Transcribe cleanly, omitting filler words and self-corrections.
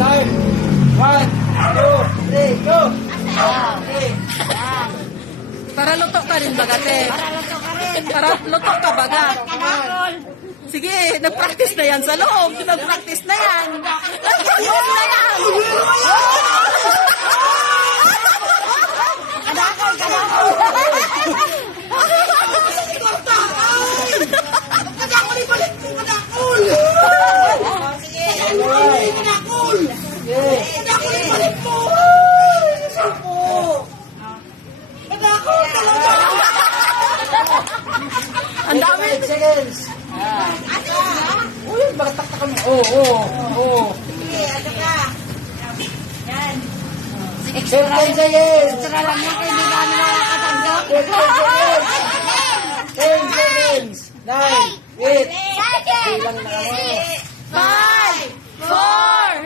Start. 1, 2, 3, go! Para luto ka rin baga, te. Para luto ka baga. Sige, nag-practice na yan sa loob. Nag-practice na yan. Nag-practice na yan. Kadakol. Kadakol, ibalik mo, kadakol. Sige, kadakol. Kadakol, ibalik mo. Kadakol, talaga. Ang dami. 5 seconds. Uy, bakit taktakan mo? Oo. Sige, ano ka? Yan. 10 seconds. Extra lang yan, kaya hindi namin nakakatanggap. 10 seconds. 9, 8, Bilang na kami. 5, 4,